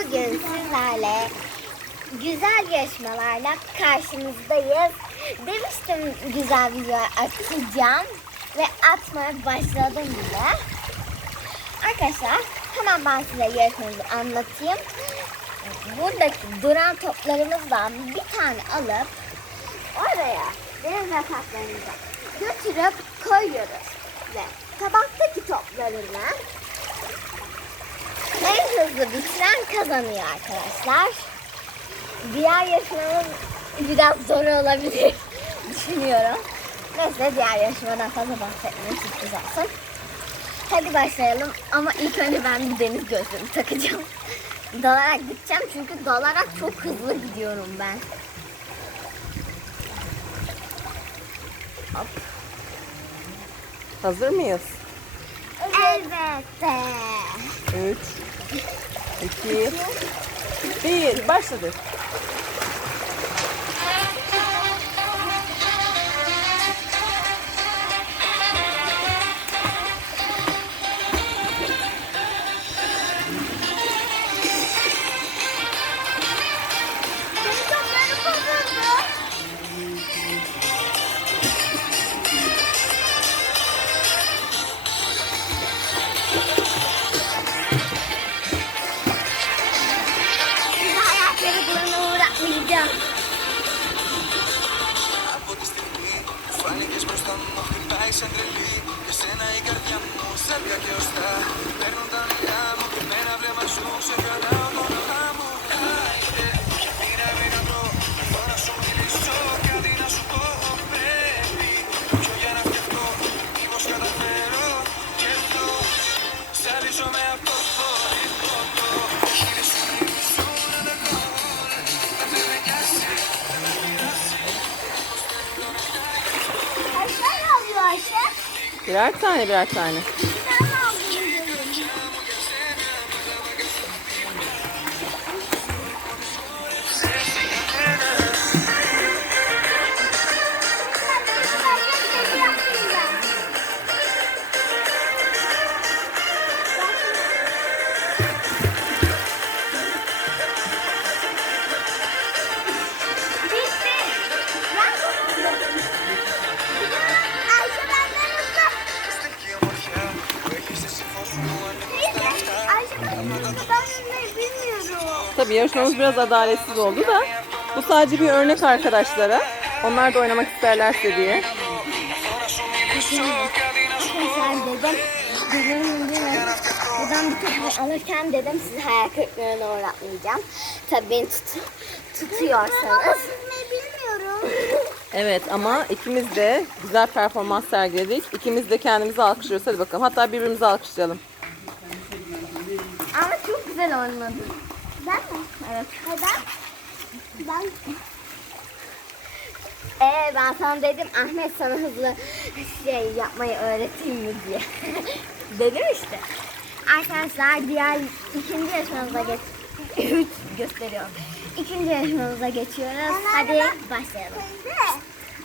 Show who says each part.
Speaker 1: Bugün sizlerle güzel yarışmalarla karşınızdayız. Demiştim güzel video atacağım ve atmaya başladım bile. Arkadaşlar hemen ben size yarışmamızı anlatayım. Buradaki duran toplarımızdan bir tane alıp oraya deniz yataklarımıza götürüp koyuyoruz. Ve tabaktaki toplarını en hızlı bitiren kazanıyor arkadaşlar. Diğer yarışmamız biraz zor olabilir düşünüyorum. Neyse diğer yarışmadan fazla bahsetmeye sürpriz olsun. Hadi başlayalım ama ilk önce ben bir deniz gözlüğümü takacağım. Dalarak gideceğim çünkü dalarak çok hızlı gidiyorum ben. Hop.
Speaker 2: Hazır mıyız?
Speaker 1: Elbette.
Speaker 2: 3, 2, 1. Başladı. Birer tane birer tane. Tabii yarışmamız biraz adaletsiz oldu da bu sadece bir örnek arkadaşlara. Onlar da oynamak isterlerse diye.
Speaker 1: Değil mi? Buradan bir topu alırken dedim sizi hayal kırıklığına uğratmayacağım. Tabii beni tut, tutuyorsanız.
Speaker 2: Evet ama ikimiz de güzel performans sergiledik. İkimiz de kendimizi alkışlıyoruz. Hadi bakalım. Hatta birbirimizi alkışlayalım.
Speaker 1: Ama çok güzel oynadın. Ben mi? Evet. Neden? Ben... Ee, ben sana dedim Ahmet sana hızlı şey yapmayı öğreteyim mi diye. dedim işte. Arkadaşlar diğer ikinci yarışmamıza geç... Üç gösteriyorum. İkinci yarışmamıza geçiyoruz. Hadi başlayalım.